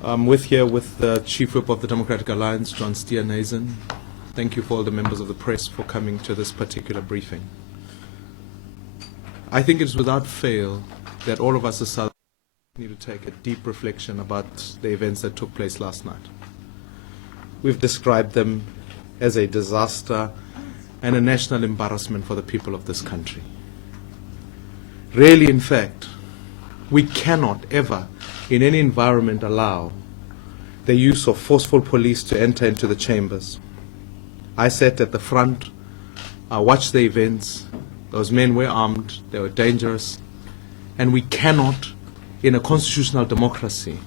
I'm here with the Chief Whip of the Democratic Alliance, John Steenhuisen. Thank you for all the members of the press for coming to this particular briefing. I think it's without fail that all of us as South Africans need to take a deep reflection about the events that took place last night. We've described them as a disaster and a national embarrassment for the people of this country. Really, in fact, we cannot ever, in any environment, allow the use of forceful police to enter into the chambers. I sat at the front, I watched the events. Those men were armed, they were dangerous, and we cannot, in a constitutional democracy,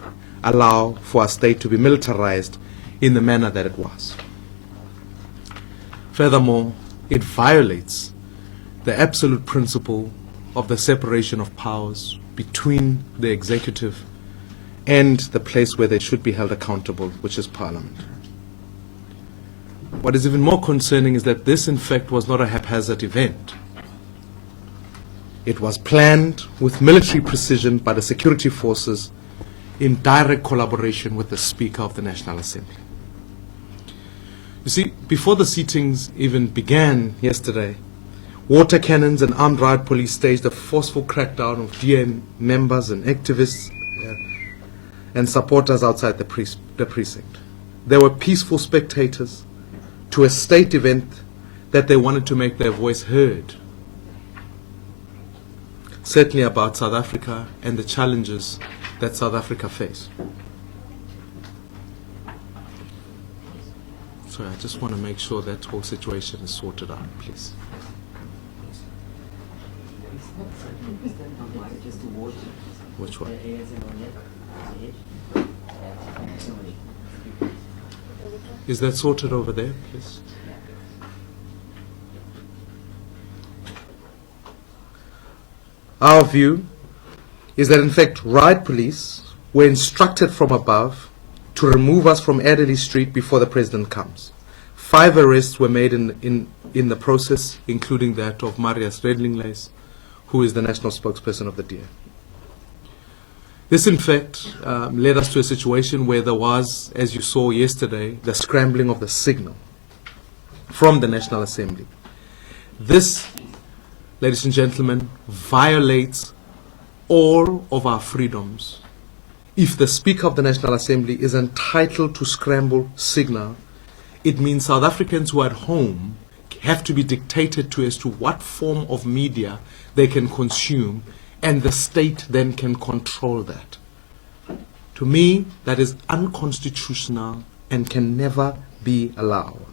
allow for our state to be militarized in the manner that it was. Furthermore, it violates the absolute principle of the separation of powers between the executive and the place where they should be held accountable, which is Parliament. What is even more concerning is that this, in fact, was not a haphazard event. It was planned with military precision by the security forces in direct collaboration with the Speaker of the National Assembly. You see, before the sittings even began yesterday, water cannons and armed riot police staged a forceful crackdown of DA members and activists and supporters outside the precinct. They were peaceful spectators to a state event that they wanted to make their voice heard, certainly about South Africa and the challenges that South Africa face. Sorry, I just want to make sure that whole situation is sorted out, please. Which one? Is that sorted over there, please? Our view is that, in fact, riot police were instructed from above to remove us from Adderley Street before the President comes. 5 arrests were made in the process, including that of Marius Redlingleys, who is the national spokesperson of the DA. This, in fact, led us to a situation where there was, as you saw yesterday, the scrambling of the signal from the National Assembly. This, ladies and gentlemen, violates all of our freedoms. If the Speaker of the National Assembly is entitled to scramble signal, it means South Africans who are at home have to be dictated to as to what form of media they can consume, and the state then can control that. To me, that is unconstitutional and can never be allowed.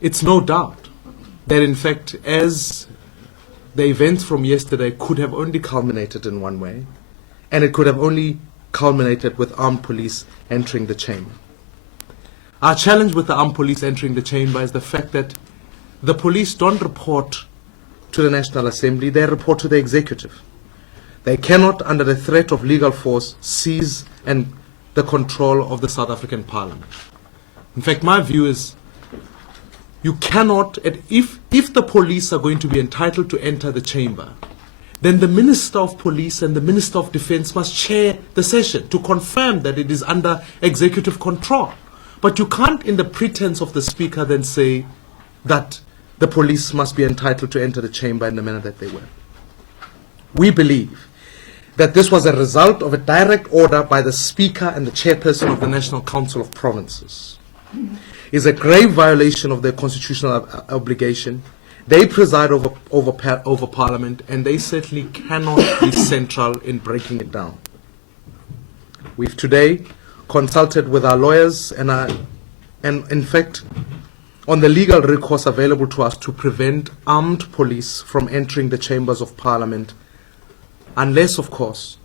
It's no doubt that, in fact, as the events from yesterday could have only culminated in one way, and it could have only culminated with armed police entering the chamber. Our challenge with the armed police entering the chamber is the fact that the police don't report to the National Assembly, they report to the executive. They cannot, under the threat of legal force, seize the control of the South African Parliament. In fact, my view is you cannot, if the police are going to be entitled to enter the chamber, then the Minister of Police and the Minister of Defense must chair the session to confirm that it is under executive control. But you can't, in the pretense of the Speaker, then say that the police must be entitled to enter the chamber in the manner that they were. We believe that this was a result of a direct order by the Speaker and the Chairperson of the National Council of Provinces. Is a grave violation of their constitutional obligation. They preside over Parliament, and they certainly cannot be central in breaking it down. We've today consulted with our lawyers and in fact, on the legal recourse available to us to prevent armed police from entering the chambers of Parliament, unless, of course,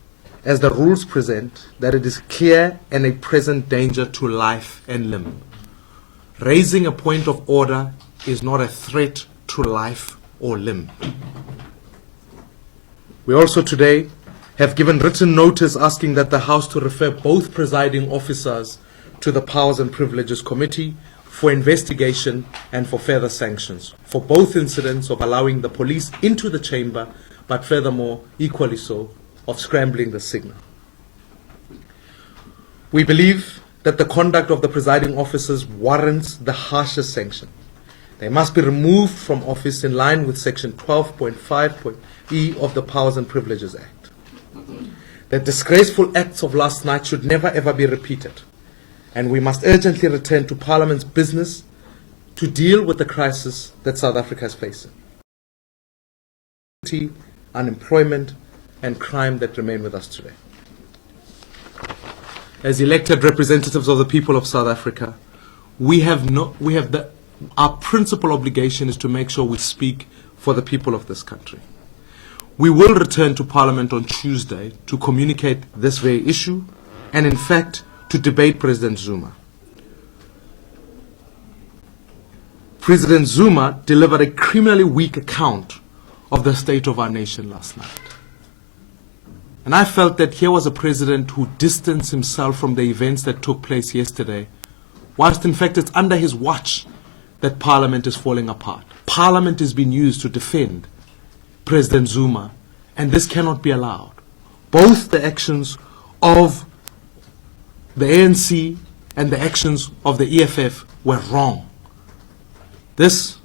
as the rules present, that it is clear and a present danger to life and limb. Raising a point of order is not a threat to life or limb. We also today have given written notice asking that the House to refer both presiding officers to the Powers and Privileges Committee for investigation and for further sanctions for both incidents of allowing the police into the chamber, but furthermore, equally so, of scrambling the signal. We believe that the conduct of the presiding officers warrants the harshest sanction. They must be removed from office in line with Section 12.5.e of the Powers and Privileges Act. The disgraceful acts of last night should never ever be repeated, and we must urgently return to Parliament's business to deal with the crisis that South Africa is facing. Unemployment and crime that remain with us today. As elected representatives of the people of South Africa, our principal obligation is to make sure we speak for the people of this country. We will return to Parliament on Tuesday to communicate this very issue and, in fact, to debate President Zuma. President Zuma delivered a criminally weak account of the state of our nation last night. And I felt that here was a president who distanced himself from the events that took place yesterday, whilst in fact it's under his watch that Parliament is falling apart. Parliament is being used to defend President Zuma, and this cannot be allowed. Both the actions of the ANC and the actions of the EFF were wrong. This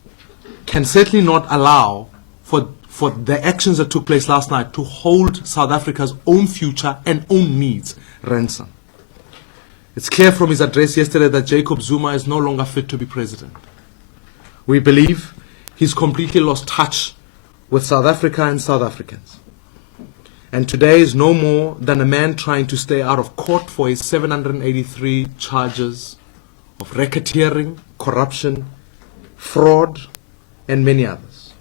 can certainly not allow for the actions that took place last night to hold South Africa's own future and own needs ransom. It's clear from his address yesterday that Jacob Zuma is no longer fit to be president. We believe he's completely lost touch with South Africa and South Africans. And today is no more than a man trying to stay out of court for his 783 charges of racketeering, corruption, fraud, and many others.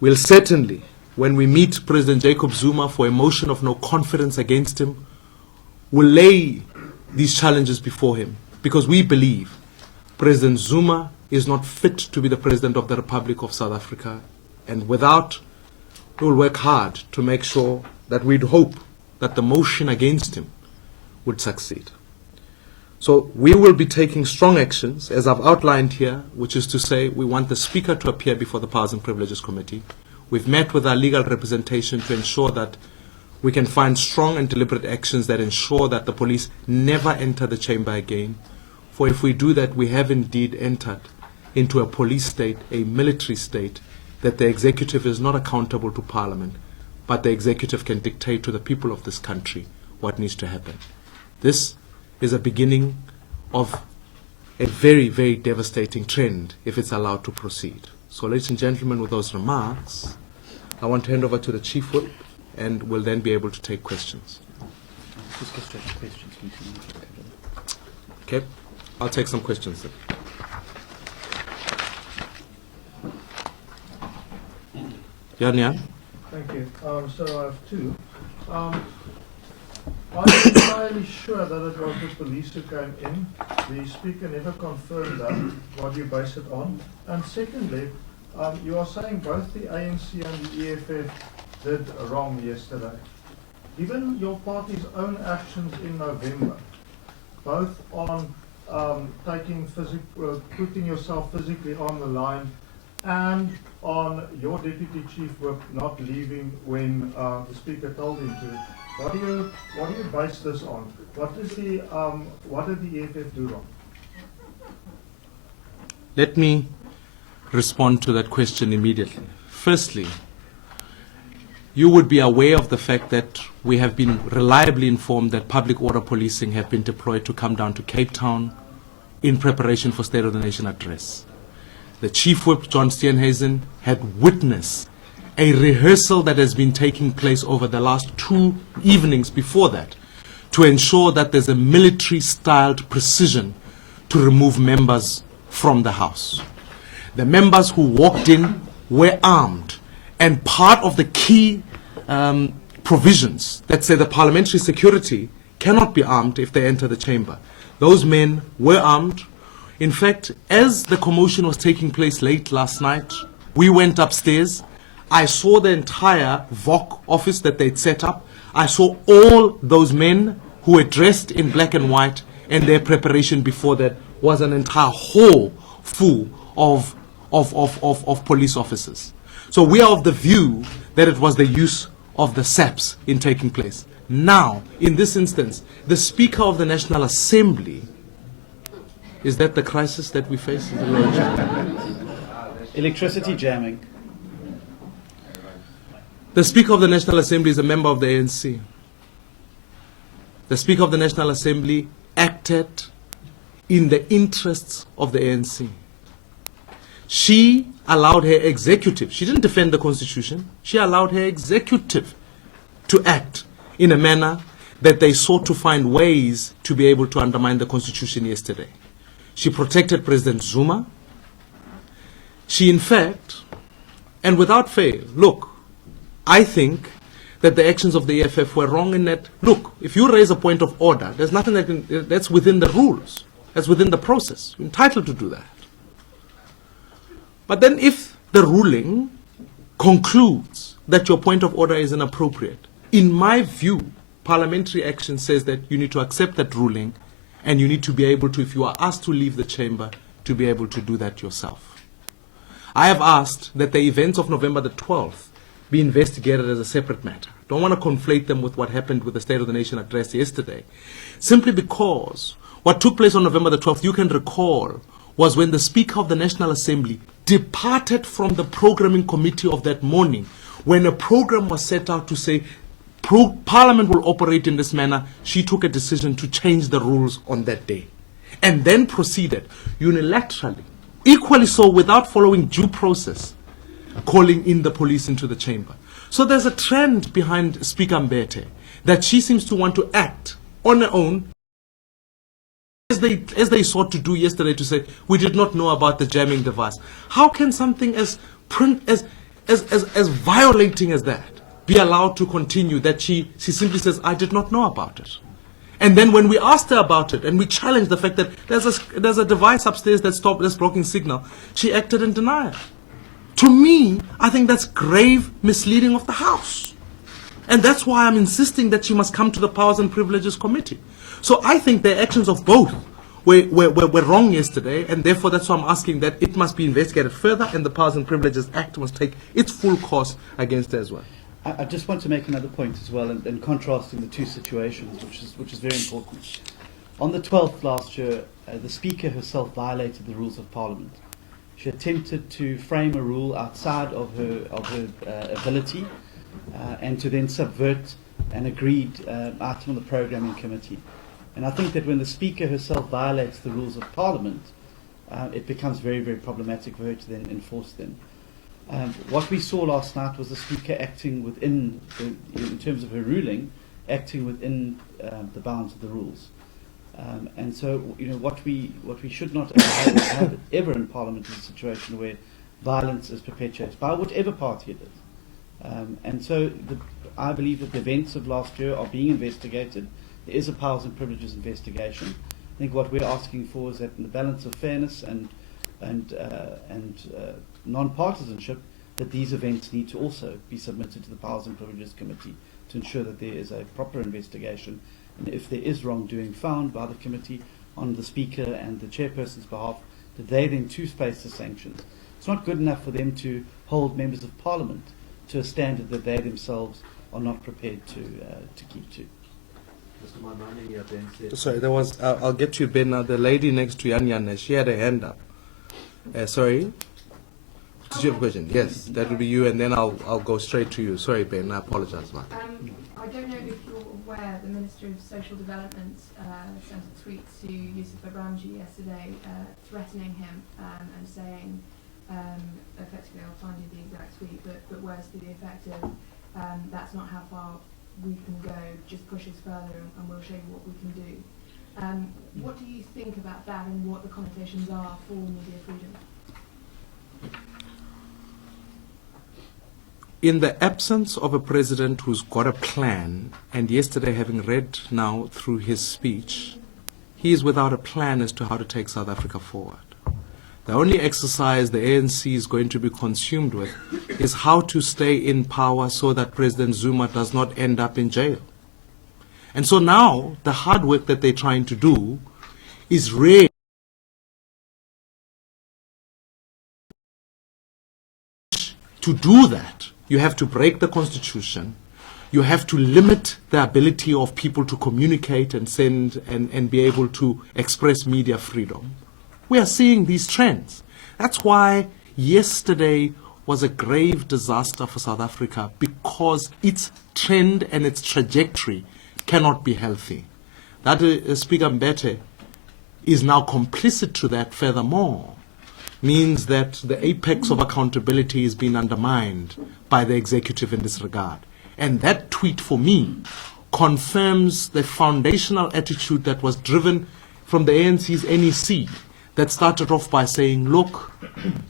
We'll certainly, when we meet President Jacob Zuma for a motion of no confidence against him, will lay these challenges before him, because we believe President Zuma is not fit to be the President of the Republic of South Africa, and without, we will work hard to make sure that we'd hope that the motion against him would succeed. So we will be taking strong actions, as I've outlined here, which is to say we want the Speaker to appear before the Powers and Privileges Committee. We've met with our legal representation to ensure that we can find strong and deliberate actions that ensure that the police never enter the chamber again. For if we do that, we have indeed entered into a police state, a military state, that the executive is not accountable to Parliament, but the executive can dictate to the people of this country what needs to happen. This is a beginning of a very, very devastating trend if it's allowed to proceed. So, ladies and gentlemen, with those remarks, I want to hand over to the Chief Whip, and we'll then be able to take questions. Just go straight to questions. Okay, I'll take some questions then. Yan. Thank you. So I have two. I'm entirely sure that it was the police who came in. The Speaker never confirmed that. What do you base it on? And secondly, you are saying both the ANC and the EFF did wrong yesterday. Given your party's own actions in November, both on putting yourself physically on the line, and on your Deputy Chief Whip not leaving when the Speaker told him to, what do you base this on? What did the EFF do wrong? Let me respond to that question immediately. Firstly, you would be aware of the fact that we have been reliably informed that public order policing have been deployed to come down to Cape Town in preparation for State of the Nation address. The Chief Whip, John Steenhuisen, had witnessed a rehearsal that has been taking place over the last 2 evenings before that to ensure that there's a military-styled precision to remove members from the House. The members who walked in were armed, and part of the key provisions that say the parliamentary security cannot be armed if they enter the chamber. Those men were armed. In fact, as the commotion was taking place late last night, we went upstairs. I saw the entire VOC office that they'd set up. I saw all those men who were dressed in black and white, and their preparation before that was an entire hall full of police officers. So we are of the view that it was the use of the SAPs in taking place. Now, in this instance, the Speaker of the National Assembly, is that the crisis that we face in the load shedding? Electricity jamming. The Speaker of the National Assembly is a member of the ANC. The Speaker of the National Assembly acted in the interests of the ANC. She allowed her executive, she didn't defend the Constitution, she allowed her executive to act in a manner that they sought to find ways to be able to undermine the Constitution yesterday. She protected President Zuma. She, in fact, and without fail, look, I think that the actions of the EFF were wrong in that, look, if you raise a point of order, there's nothing that's within the rules, that's within the process. You're entitled to do that. But then if the ruling concludes that your point of order is inappropriate, in my view, parliamentary action says that you need to accept that ruling and you need to be able to, if you are asked to leave the chamber, to be able to do that yourself. I have asked that the events of November the 12th be investigated as a separate matter. Don't want to conflate them with what happened with the State of the Nation address yesterday. Simply because what took place on November the 12th, you can recall, was when the Speaker of the National Assembly departed from the programming committee of that morning, when a program was set out to say Parliament will operate in this manner. She took a decision to change the rules on that day and then proceeded unilaterally, equally so without following due process, calling in the police into the chamber. So there's a trend behind Speaker Mbete that she seems to want to act on her own, as they sought to do yesterday, to say we did not know about the jamming device. How can something as violating as that be allowed to continue, that she simply says, I did not know about it? And then when we asked her about it and we challenged the fact that there's a device upstairs that's blocking signal, she acted in denial. To me, I think that's grave misleading of the House. And that's why I'm insisting that she must come to the Powers and Privileges Committee. So I think the actions of both were wrong yesterday, and therefore that's why I'm asking that it must be investigated further and the Powers and Privileges Act must take its full course against her as well. I just want to make another point as well, and contrasting the two situations, which is very important. On the 12th last year, the Speaker herself violated the rules of Parliament. She attempted to frame a rule outside of her ability, and to then subvert an agreed item on the programming committee. And I think that when the Speaker herself violates the rules of Parliament, it becomes very, very problematic for her to then enforce them. What we saw last night was the Speaker acting within, in terms of her ruling, acting within the bounds of the rules. And so, what we should not have ever in Parliament is a situation where violence is perpetuated by whatever party it is. And so I believe that the events of last year are being investigated. There is a Powers and Privileges investigation. I think what we're asking for is that in the balance of fairness and non-partisanship, that these events need to also be submitted to the Powers and Privileges Committee to ensure that there is a proper investigation. And if there is wrongdoing found by the committee on the Speaker and the Chairperson's behalf, that they then too face the sanctions. It's not good enough for them to hold members of Parliament to a standard that they themselves are not prepared to keep to. Mr. Maimane, you have then said. Sorry, there was. I'll get to you, Ben. Now, the lady next to Yan, she had a hand up. Sorry. Did you have a question? Yes, that will be you, and then I'll go straight to you. Sorry, Ben. I apologize, man. I don't know if you're aware, the Minister of Social Development sent a tweet to Yusuf Abramji yesterday, threatening him and saying, effectively, I'll find you the exact tweet, but words to the effect of, that's not how far we can go, just push us further and we'll show you what we can do. What do you think about that and what the connotations are for media freedom? In the absence of a president who's got a plan, and yesterday having read now through his speech, he is without a plan as to how to take South Africa forward. The only exercise the ANC is going to be consumed with is how to stay in power so that President Zuma does not end up in jail. And so now the hard work that they're trying to do is really to do that. You have to break the Constitution. You have to limit the ability of people to communicate and send and be able to express media freedom. We are seeing these trends. That's why yesterday was a grave disaster for South Africa, because its trend and its trajectory cannot be healthy. That Speaker Mbete is now complicit to that. Furthermore, means that the apex of accountability is being undermined by the executive in this regard. And that tweet, for me, confirms the foundational attitude that was driven from the ANC's NEC, that started off by saying, look,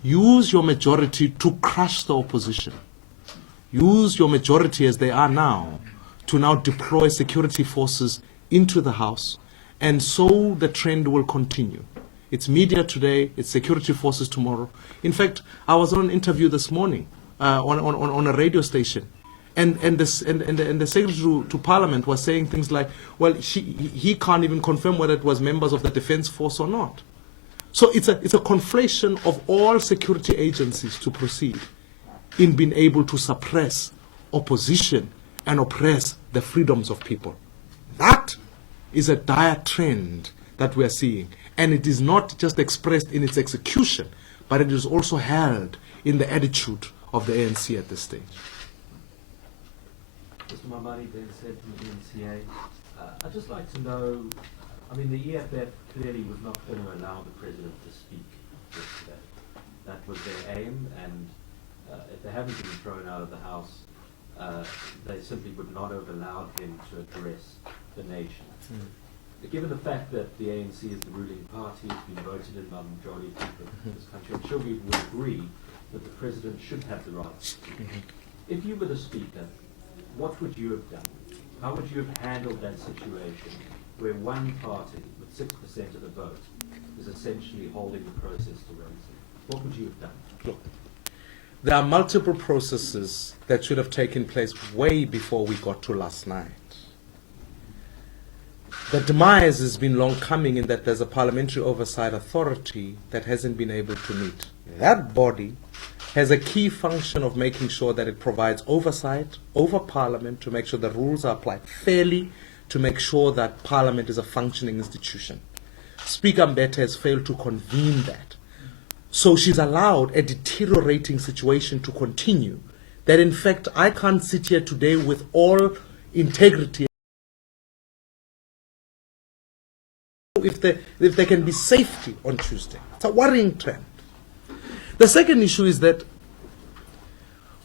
use your majority to crush the opposition. Use your majority, as they are now, to now deploy security forces into the House, and so the trend will continue. It's media today, it's security forces tomorrow. In fact, I was on an interview this morning on a radio station, and the Secretary to Parliament was saying things like, well, he can't even confirm whether it was members of the Defence Force or not. So it's a conflation of all security agencies to proceed in being able to suppress opposition and oppress the freedoms of people. That is a dire trend that we are seeing. And it is not just expressed in its execution, but it is also held in the attitude of the ANC at this stage. Mr. Maimane then said from the eNCA, I'd just like to know, I mean, the EFF clearly was not going to allow the President to speak yesterday. That was their aim, and if they haven't been thrown out of the House, they simply would not have allowed him to address the nation. Given the fact that the ANC is the ruling party, it's been voted in by the majority of people in this country, I'm sure we would agree that the President should have the right to speak. If you were the Speaker, what would you have done? How would you have handled that situation where one party with 6% of the vote is essentially holding the process to ransom? What would you have done? Look, there are multiple processes that should have taken place way before we got to last night. The demise has been long coming in that there's a parliamentary oversight authority that hasn't been able to meet. That body has a key function of making sure that it provides oversight over Parliament, to make sure the rules are applied fairly, to make sure that Parliament is a functioning institution. Speaker Mbete has failed to convene that. So she's allowed a deteriorating situation to continue, that in fact I can't sit here today with all integrity if there can be safety on Tuesday. It's a worrying trend. The second issue is that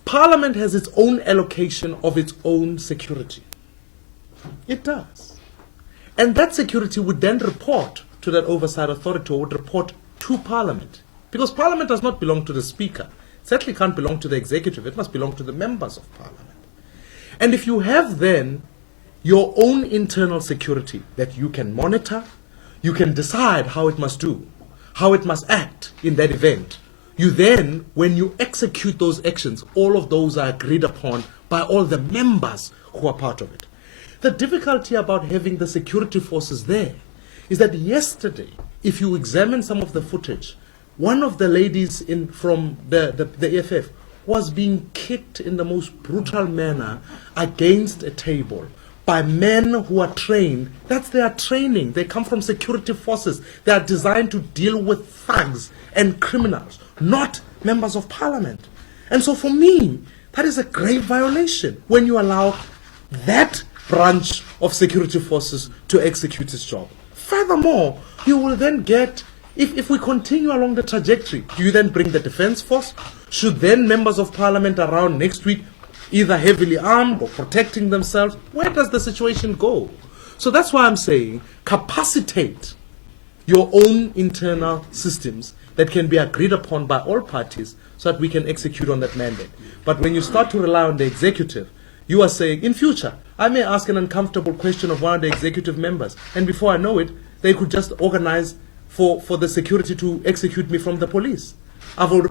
Parliament has its own allocation of its own security. It does. And that security would then report to that oversight authority, or would report to Parliament. Because Parliament does not belong to the Speaker. It certainly can't belong to the Executive. It must belong to the members of Parliament. And if you have then your own internal security that you can monitor, you can decide how it must do, how it must act in that event. You then, when you execute those actions, all of those are agreed upon by all the members who are part of it. The difficulty about having the security forces there is that yesterday, if you examine some of the footage, one of the ladies from the EFF was being kicked in the most brutal manner against a table by men who are trained. That's their training. They come from security forces. They are designed to deal with thugs and criminals, not members of Parliament. And so for me, that is a grave violation when you allow that branch of security forces to execute its job. Furthermore, you will then get, if we continue along the trajectory, do you then bring the Defence Force? Should then members of Parliament around next week either heavily armed or protecting themselves? Where does the situation go? So that's why I'm saying capacitate your own internal systems that can be agreed upon by all parties so that we can execute on that mandate. But when you start to rely on the executive, you are saying, in future, I may ask an uncomfortable question of one of the executive members, and before I know it, they could just organize for the security to execute me from the police.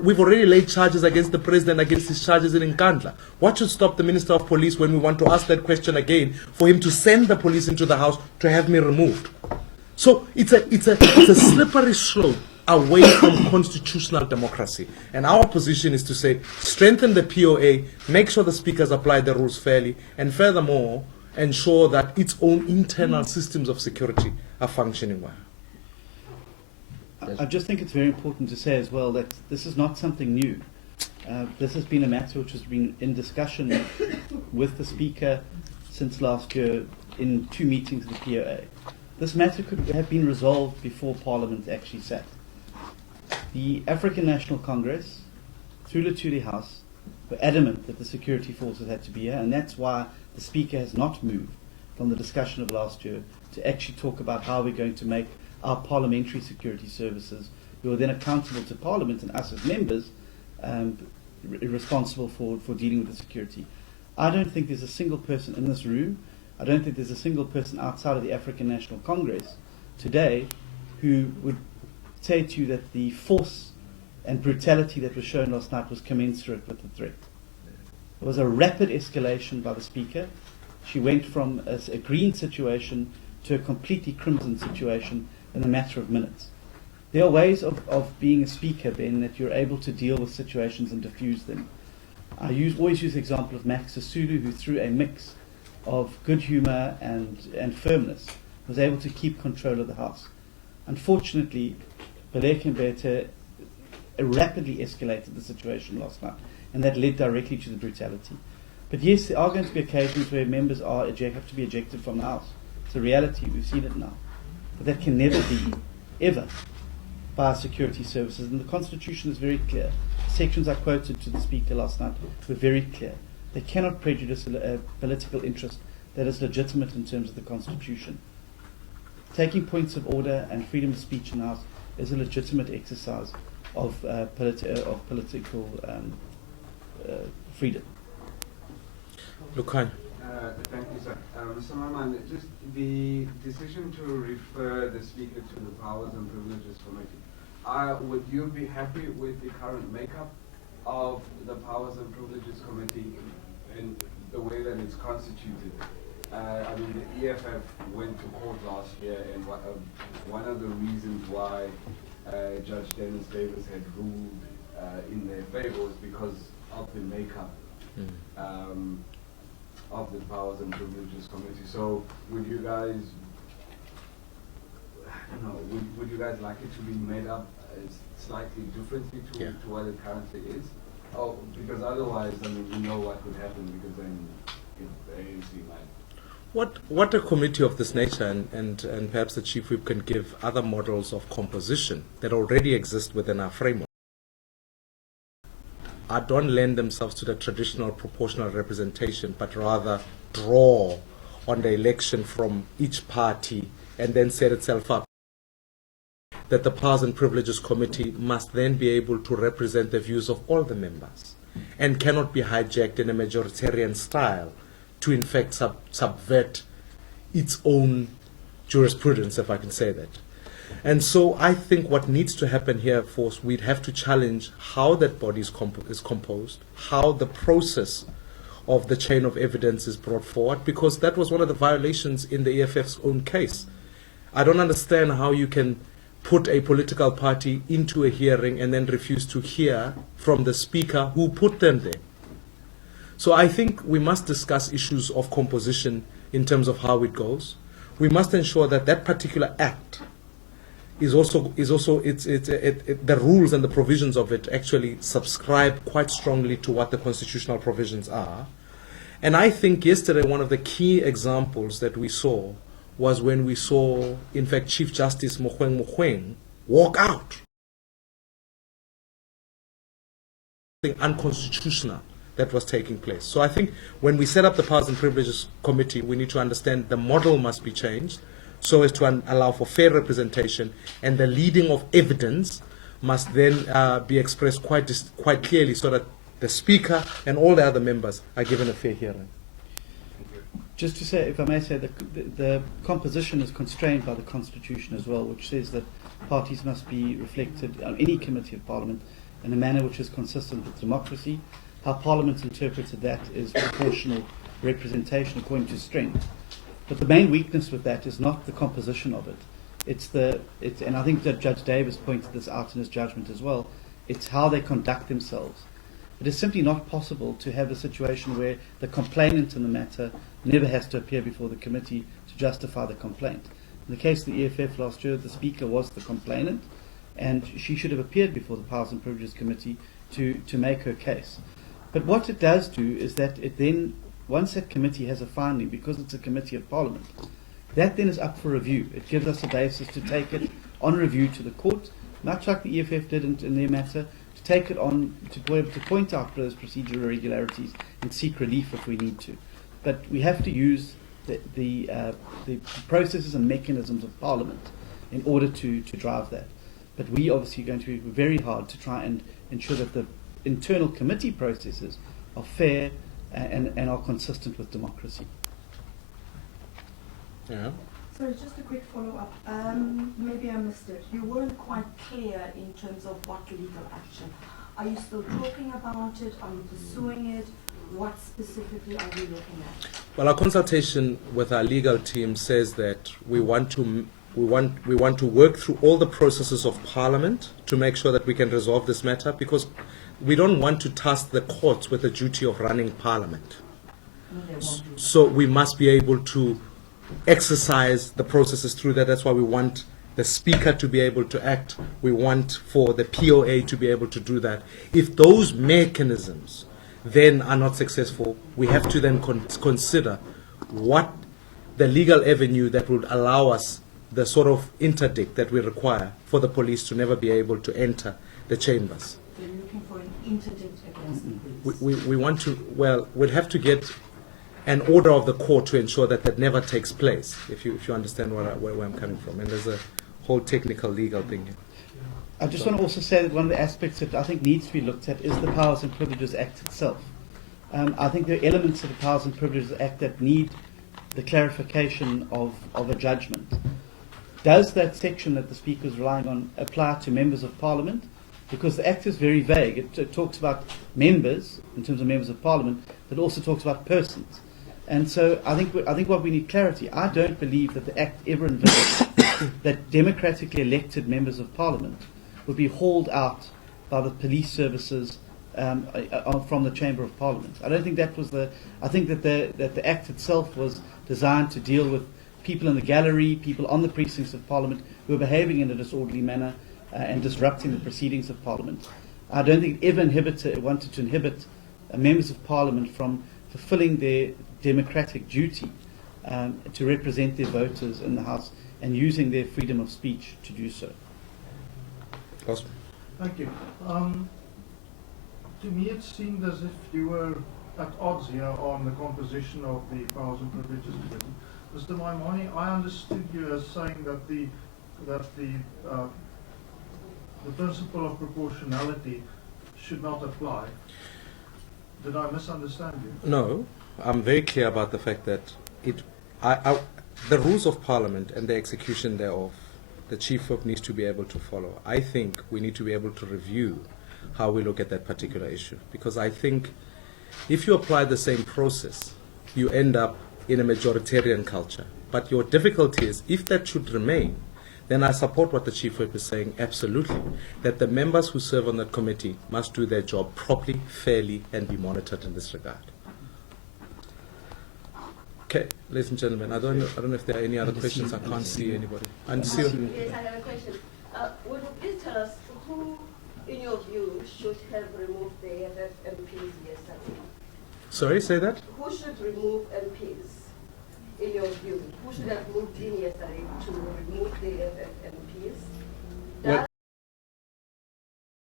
We've already laid charges against the president, against his charges in Nkandla. What should stop the Minister of Police when we want to ask that question again, for him to send the police into the house to have me removed? So it's a slippery slope away from constitutional democracy. And our position is to say, strengthen the POA, make sure the speakers apply the rules fairly, and furthermore, ensure that its own internal systems of security are functioning well. I just think it's very important to say as well that this is not something new. This has been a matter which has been in discussion with the Speaker since last year in 2 meetings of the POA. This matter could have been resolved before Parliament actually sat. The African National Congress, through Luthuli House, were adamant that the security forces had to be here, and that's why the Speaker has not moved from the discussion of last year to actually talk about how we're going to make our parliamentary security services, who are then accountable to Parliament and us as members, responsible for dealing with the security. I don't think there's a single person in this room, I don't think there's a single person outside of the African National Congress today who would say to you that the force and brutality that was shown last night was commensurate with the threat. There was a rapid escalation by the Speaker. She went from a green situation to a completely crimson situation in a matter of minutes. There are ways of being a Speaker, Ben, that you're able to deal with situations and diffuse them. I always use the example of Max Sisulu, who through a mix of good humour and firmness was able to keep control of the House. Unfortunately, Baleka Mbete rapidly escalated the situation last night, and that led directly to the brutality. But yes, there are going to be occasions where members have to be ejected from the House. It's a reality, we've seen it now. But that can never be, ever, by our security services. And the Constitution is very clear. Sections I quoted to the Speaker last night were very clear. They cannot prejudice a political interest that is legitimate in terms of the Constitution. Taking points of order and freedom of speech in the House is a legitimate exercise of political freedom. Lukhanya. Thank you, sir. Mr. Maimane, just the decision to refer the Speaker to the Powers and Privileges Committee, would you be happy with the current makeup of the Powers and Privileges Committee and the way that it's constituted? I mean, the EFF went to court last year, and one of the reasons why Judge Dennis Davis had ruled in their favor was because of the makeup of the Powers and Privileges Committee. So, would you guys, would you guys like it to be made up slightly differently to what it currently is? Oh, because otherwise, I mean, you know what would happen, because then the ANC might. What a committee of this nature, and perhaps the Chief Whip can give other models of composition that already exist within our framework, don't lend themselves to the traditional proportional representation, but rather draw on the election from each party and then set itself up. That the Powers and Privileges Committee must then be able to represent the views of all the members and cannot be hijacked in a majoritarian style to in fact subvert its own jurisprudence, if I can say that. And so I think what needs to happen here, of course, we'd have to challenge how that body is composed, how the process of the chain of evidence is brought forward, because that was one of the violations in the EFF's own case. I don't understand how you can put a political party into a hearing and then refuse to hear from the Speaker who put them there. So I think we must discuss issues of composition in terms of how it goes. We must ensure that that particular act the rules and the provisions of it actually subscribe quite strongly to what the constitutional provisions are. And I think yesterday one of the key examples that we saw was when we saw, in fact, Chief Justice Mogoeng walk out. Something unconstitutional that was taking place. So I think when we set up the Powers and Privileges Committee, we need to understand the model must be changed so as to allow for fair representation, and the leading of evidence must then be expressed quite clearly so that the Speaker and all the other members are given a fair hearing. Just to say, if I may say, the composition is constrained by the Constitution as well, which says that parties must be reflected on any committee of Parliament in a manner which is consistent with democracy. How Parliament interpreted that is proportional representation according to strength. But the main weakness with that is not the composition of it. and I think that Judge Davis pointed this out in his judgment as well. It's how they conduct themselves. It is simply not possible to have a situation where the complainant in the matter never has to appear before the committee to justify the complaint. In the case of the EFF last year, the Speaker was the complainant, and she should have appeared before the Powers and Privileges Committee to make her case. But what it does do is that it then, once that committee has a finding, because it's a committee of Parliament, that then is up for review. It gives us a basis to take it on review to the court, much like the EFF did in their matter, to take it on, to be able to point out those procedural irregularities and seek relief if we need to. But we have to use the processes and mechanisms of Parliament in order to drive that. But we obviously are going to be very hard to try and ensure that the internal committee processes are fair and are consistent with democracy. Yeah. So just a quick follow-up. Maybe I missed it. You weren't quite clear in terms of what legal action. Are you still talking about it? Are you pursuing it? What specifically are you looking at? Well, our consultation with our legal team says that we want to work through all the processes of Parliament to make sure that we can resolve this matter, because we don't want to task the courts with the duty of running Parliament. So we must be able to exercise the processes through that. That's why we want the Speaker to be able to act. We want for the POA to be able to do that. If those mechanisms then are not successful, we have to then consider what the legal avenue that would allow us the sort of interdict that we require for the police to never be able to enter the chambers. So you're looking for an interdict against the police? We want to, well, we'll have to get an order of the court to ensure that that never takes place, if you understand where I'm coming from. And there's a whole technical legal thing here. I just want to also say that one of the aspects that I think needs to be looked at is the Powers and Privileges Act itself. I think there are elements of the Powers and Privileges Act that need the clarification of a judgment. Does that section that the Speaker is relying on apply to members of Parliament? Because the Act is very vague. It talks about members, in terms of members of Parliament, but also talks about persons. And so I think what we need clarity. I don't believe that the Act ever envisaged that democratically elected members of Parliament would be hauled out by the police services from the Chamber of Parliament. I don't think that was the. I think that the Act itself was designed to deal with people in the gallery, people on the precincts of Parliament who are behaving in a disorderly manner and disrupting the proceedings of Parliament. I don't think it ever wanted to inhibit members of Parliament from fulfilling their democratic duty to represent their voters in the House and using their freedom of speech to do so. Awesome. Thank you. To me, it seemed as if you were at odds here on the composition of the Powers and Privileges Committee. Mr. Maimane, I understood you as saying that the principle of proportionality should not apply. Did I misunderstand you? No, I'm very clear about the fact that the rules of Parliament and the execution thereof, the Chief Whip needs to be able to follow. I think we need to be able to review how we look at that particular issue, because I think if you apply the same process, you end up in a majoritarian culture. But your difficulty is, if that should remain, then I support what the Chief Whip is saying, absolutely, that the members who serve on that committee must do their job properly, fairly, and be monitored in this regard. Okay, ladies and gentlemen, I don't know if there are any other questions. I can't see anybody. Yes, I have a question. Would you please tell us who, in your view, should have removed the EFF MPs yesterday? Sorry, say that? Who should remove MPs, in your view? Who should have moved in yesterday to remove the EFF MPs? Well,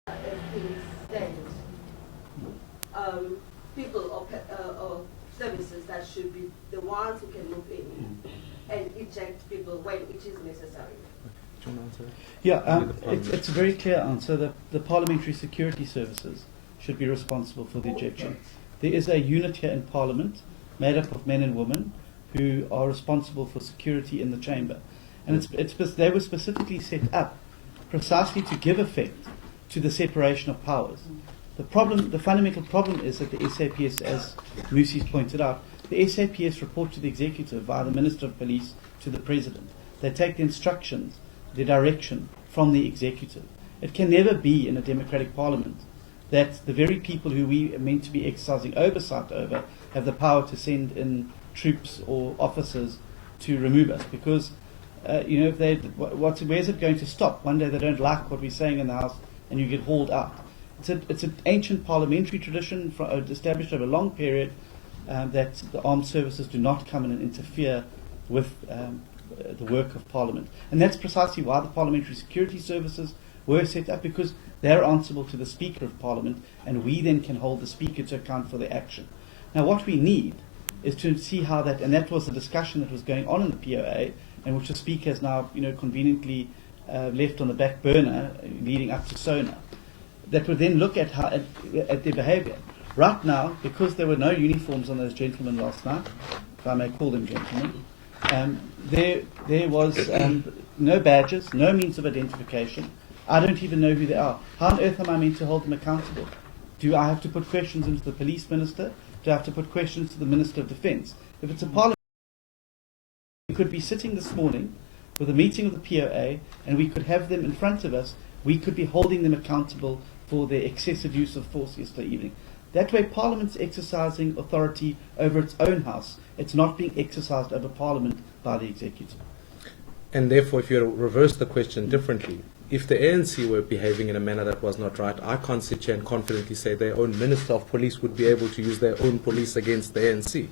MPs stand people or services that should be the ones who can move in and eject people when it is necessary. do you want to answer that? Yeah, it's a very clear answer. The Parliamentary Security Services should be responsible for the ejection. There is a unit here in Parliament made up of men and women who are responsible for security in the chamber. And they were specifically set up precisely to give effect to the separation of powers. The fundamental problem is that the SAPS, as Mmusi's pointed out, the SAPS report to the executive via the Minister of Police to the President. They take the instructions the direction from the executive. It can never be in a democratic parliament that the very people who we are meant to be exercising oversight over have the power to send in troops or officers to remove us, because where's it going to stop? One day they don't like what we're saying in the House and you get hauled out. It's an ancient parliamentary tradition established over a long period that the armed services do not come in and interfere with the work of Parliament. And that's precisely why the Parliamentary Security Services were set up, because they're answerable to the Speaker of Parliament, and we then can hold the Speaker to account for their action. Now, what we need is to see how that, and that was the discussion that was going on in the POA, and which the Speaker has now, conveniently left on the back burner, leading up to SONA, that would then look at at their behaviour. Right now, because there were no uniforms on those gentlemen last night, if I may call them gentlemen, there was no badges, no means of identification. I don't even know who they are. How on earth am I meant to hold them accountable? Do I have to put questions into the police minister? Do I have to put questions to the Minister of Defence? If it's a parliament, we could be sitting this morning with a meeting of the POA, and we could have them in front of us. We could be holding them accountable for their excessive use of force yesterday evening. That way, Parliament's exercising authority over its own house. It's not being exercised over Parliament by the executive. And therefore, if you reverse the question differently, if the ANC were behaving in a manner that was not right, I can't sit here and confidently say their own Minister of Police would be able to use their own police against the ANC.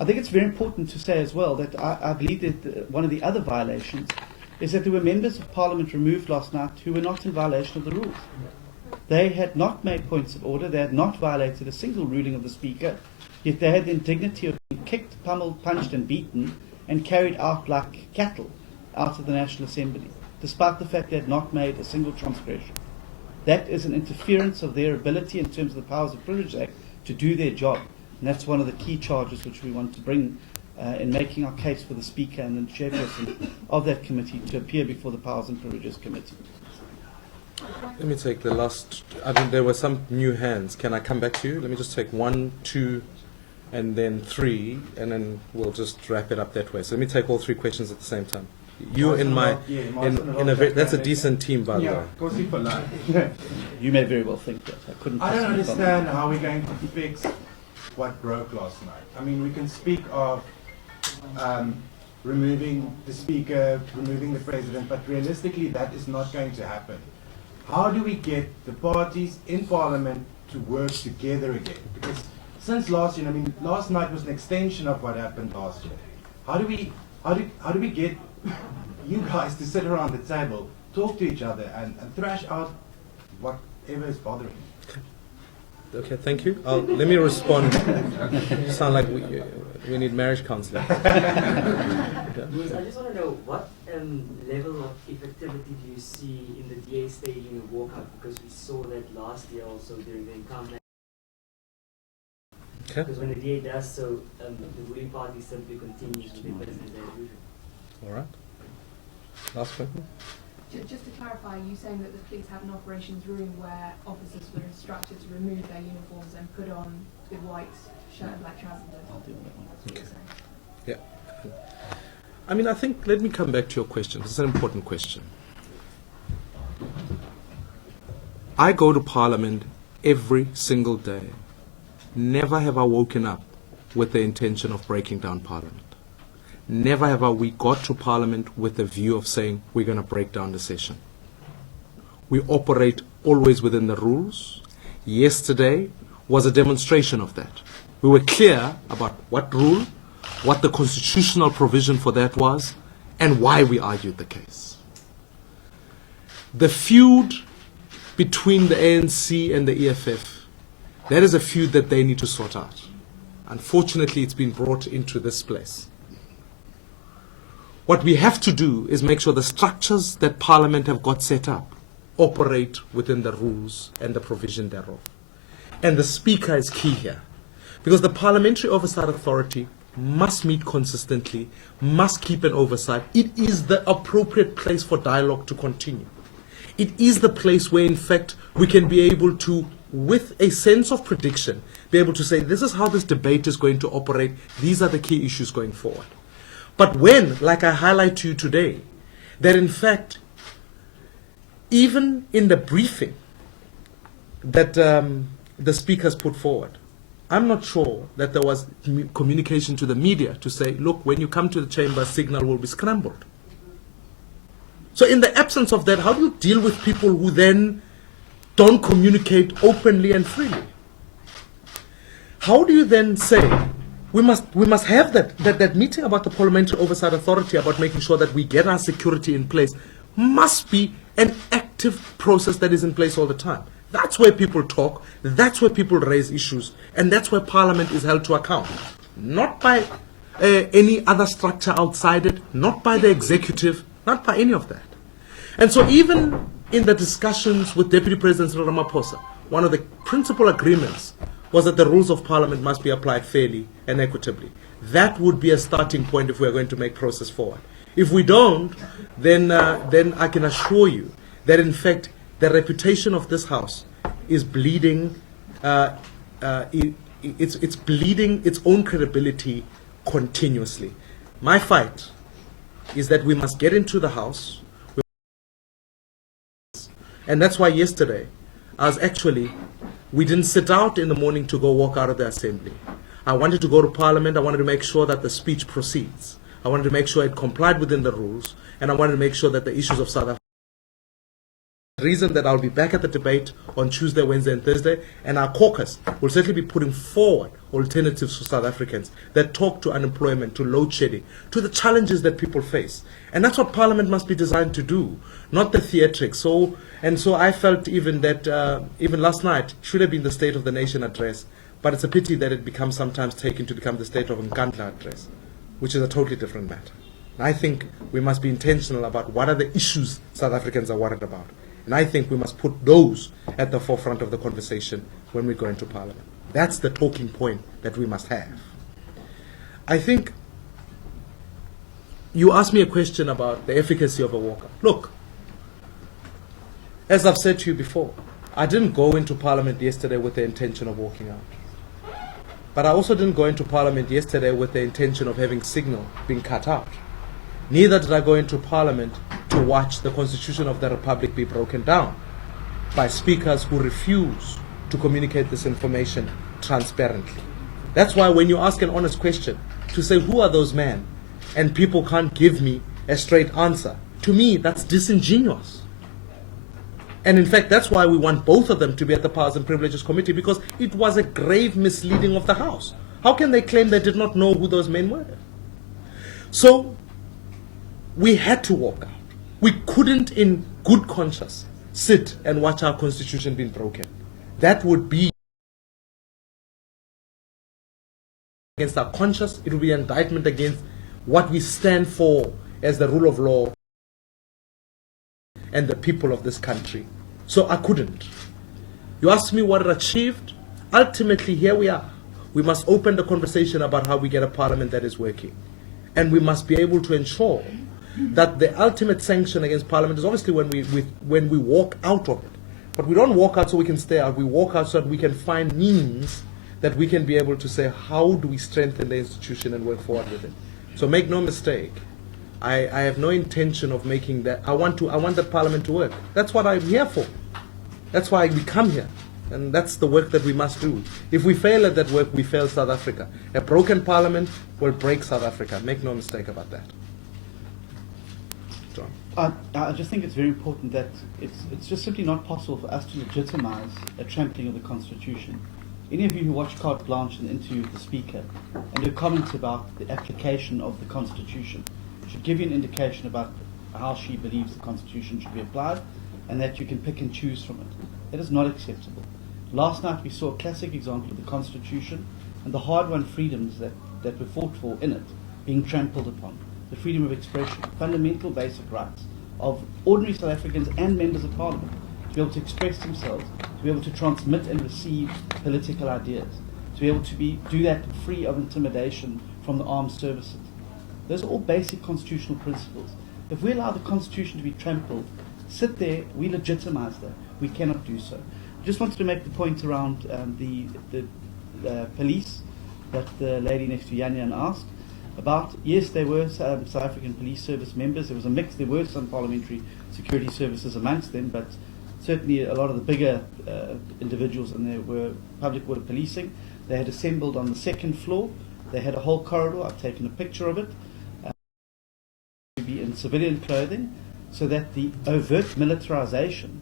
I think it's very important to say as well that I believe that one of the other violations is that there were members of Parliament removed last night who were not in violation of the rules. They had not made points of order, they had not violated a single ruling of the Speaker, yet they had the indignity of being kicked, pummeled, punched and beaten and carried out like cattle out of the National Assembly, despite the fact they had not made a single transgression. That is an interference of their ability in terms of the Powers and Privileges Act to do their job. And that's one of the key charges which we want to bring in making our case for the Speaker and the chairperson of that committee to appear before the Powers and Privileges Committee. Let me take the last. I think there were some new hands. Can I come back to you? Let me just take 1, 2, and then 3, and then we'll just wrap it up that way. So let me take all 3 questions at the same time. You in my in a that's a decent team, by the way. Go see for life. You may very well think that. I don't understand how we're going to fix what broke last night. I mean, we can speak of removing the Speaker, removing the President, but realistically that is not going to happen. How do we get the parties in Parliament to work together again? Because since last year, I mean, last night was an extension of what happened last year. How do we get you guys to sit around the table, talk to each other, and thrash out whatever is bothering you? Okay, thank you. Let me respond. Sound like we need marriage counselling. Bruce, I just want to know what level of effectivity do you see in the DA staging a walkout? Because we saw that last year also during the encounter. Okay. Because when the DA does so, the ruling party simply continues with their business as usual. All right. Last question. Just to clarify, are you saying that the police had an operations room where officers were instructed to remove their uniforms and put on the white shirt and black trousers? I'll deal with that one. That's what you're saying. Yeah. I mean, I think, let me come back to your question. It's an important question. I go to Parliament every single day. Never have I woken up with the intention of breaking down Parliament. Never have we got to Parliament with the view of saying we're going to break down the session. We operate always within the rules. Yesterday was a demonstration of that. We were clear about what rule, what the constitutional provision for that was, and why we argued the case. The feud between the ANC and the EFF, that is a feud that they need to sort out. Unfortunately, it's been brought into this place. What we have to do is make sure the structures that Parliament have got set up operate within the rules and the provision thereof. And the Speaker is key here. Because the Parliamentary Oversight Authority must meet consistently, must keep an oversight. It is the appropriate place for dialogue to continue. It is the place where, in fact, we can be able to, with a sense of prediction, be able to say, this is how this debate is going to operate. These are the key issues going forward. But when, like I highlight to you today, that in fact, even in the briefing that the speakers put forward, I'm not sure that there was communication to the media to say, look, when you come to the chamber, signal will be scrambled. So in the absence of that, how do you deal with people who then don't communicate openly and freely? How do you then say, we must have that meeting about the Parliamentary Oversight Authority about making sure that we get our security in place must be an active process that is in place all the time. That's where people talk, that's where people raise issues, and that's where Parliament is held to account. Not by any other structure outside it, not by the executive, not by any of that. And so even in the discussions with Deputy President Cyril Ramaphosa, one of the principal agreements was that the rules of Parliament must be applied fairly and equitably. That would be a starting point if we are going to make process forward. If we don't, then I can assure you that in fact the reputation of this House is bleeding. It's bleeding its own credibility continuously. My fight is that we must get into the House, and that's why yesterday we didn't sit out in the morning to go walk out of the assembly. I wanted to go to Parliament. I wanted to make sure that the speech proceeds. I wanted to make sure it complied within the rules, and I wanted to make sure that the issues of South Africa. The reason that I'll be back at the debate on Tuesday, Wednesday, and Thursday, and our caucus will certainly be putting forward alternatives for South Africans that talk to unemployment, to load shedding, to the challenges that people face. And that's what Parliament must be designed to do, not the theatrics. So I felt even that even last night should have been the State of the Nation address, but it's a pity that it becomes sometimes taken to become the State of Nkandla address, which is a totally different matter. And I think we must be intentional about what are the issues South Africans are worried about. And I think we must put those at the forefront of the conversation when we go into Parliament. That's the talking point that we must have. I think you asked me a question about the efficacy of a walkout. Look, as I've said to you before, I didn't go into Parliament yesterday with the intention of walking out. But I also didn't go into Parliament yesterday with the intention of having signal being cut out. Neither did I go into Parliament to watch the Constitution of the Republic be broken down by speakers who refuse to communicate this information transparently. That's why when you ask an honest question to say, who are those men? And people can't give me a straight answer. To me, that's disingenuous. And in fact, that's why we want both of them to be at the Powers and Privileges Committee, because it was a grave misleading of the House. How can they claim they did not know who those men were? So we had to walk out. We couldn't, in good conscience, sit and watch our Constitution being broken. That would be against our conscience. It would be an indictment against what we stand for as the rule of law and the people of this country. So I couldn't. You asked me what it achieved. Ultimately, here we are. We must open the conversation about how we get a Parliament that is working. And we must be able to ensure that the ultimate sanction against Parliament is obviously when we walk out of it. But we don't walk out so we can stay out. We walk out so that we can find means that we can be able to say, how do we strengthen the institution and work forward with it? So make no mistake, I have no intention of making that. I want that Parliament to work. That's what I'm here for. That's why we come here. And that's the work that we must do. If we fail at that work, we fail South Africa. A broken Parliament will break South Africa. Make no mistake about that. John. I just think it's very important that it's just simply not possible for us to legitimize a trampling of the Constitution. Any of you who watch Carte Blanche and interview the Speaker and who comment about the application of the Constitution should give you an indication about how she believes the Constitution should be applied, and that you can pick and choose from it. That is not acceptable. Last night we saw a classic example of the Constitution and the hard-won freedoms that were fought for in it being trampled upon. The freedom of expression, fundamental basic rights of ordinary South Africans and members of Parliament to be able to express themselves, to be able to transmit and receive political ideas, to be able to do that free of intimidation from the armed services. Those are all basic constitutional principles. If we allow the Constitution to be trampled, sit there, we legitimize that. We cannot do so. I just wanted to make the point around the police that the lady next to Yanyan asked. about. Yes, there were South African Police Service members. There was a mix. There were some parliamentary security services amongst them, but certainly a lot of the bigger individuals, and there were public order policing. They had assembled on the second floor. They had a whole corridor. I've taken a picture of it. To be in civilian clothing, so that the overt militarization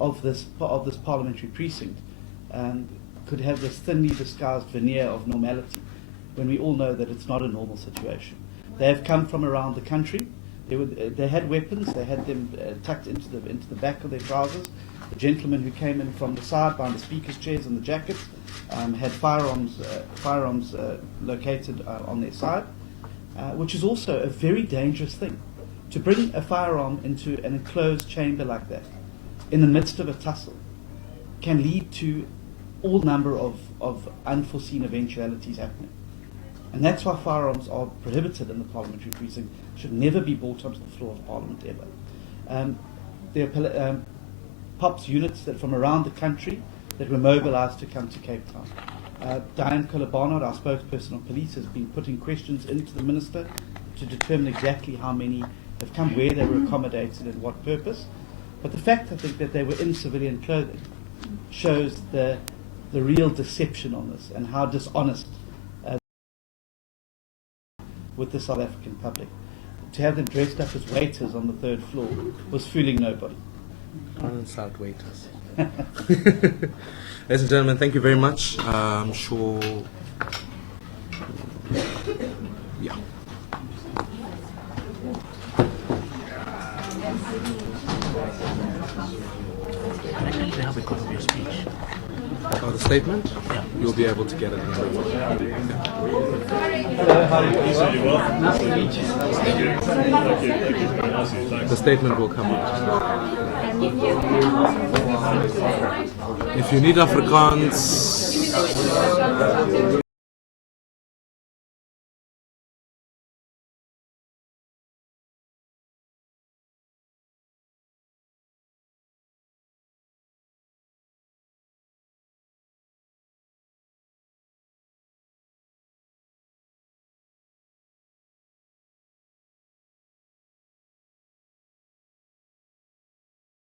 of this parliamentary precinct could have this thinly disguised veneer of normality, when we all know that it's not a normal situation. They have come from around the country. They had weapons. They had them tucked into the back of their trousers. The gentleman who came in from the side behind the speaker's chairs and the jackets had firearms located on their side, which is also a very dangerous thing. To bring a firearm into an enclosed chamber like that, in the midst of a tussle, can lead to all number of unforeseen eventualities happening. And that's why firearms are prohibited in the parliamentary precinct, should never be brought onto the floor of Parliament ever. There are POPs units that from around the country that were mobilized to come to Cape Town. Diane Barnard, our spokesperson on police, has been putting questions into the Minister to determine exactly how many have come, where they were accommodated, and what purpose. But the fact, I think, that they were in civilian clothing shows the real deception on this, and how dishonest with the South African public. To have them dressed up as waiters on the third floor was fooling nobody. Can't insult waiters. Ladies and gentlemen, thank you very much. I'm sure. Yeah. I think they have a copy of your speech. Oh, the statement? Yeah. You'll be able to get it. Nice to meet you. The statement will come out. If you need Afrikaans.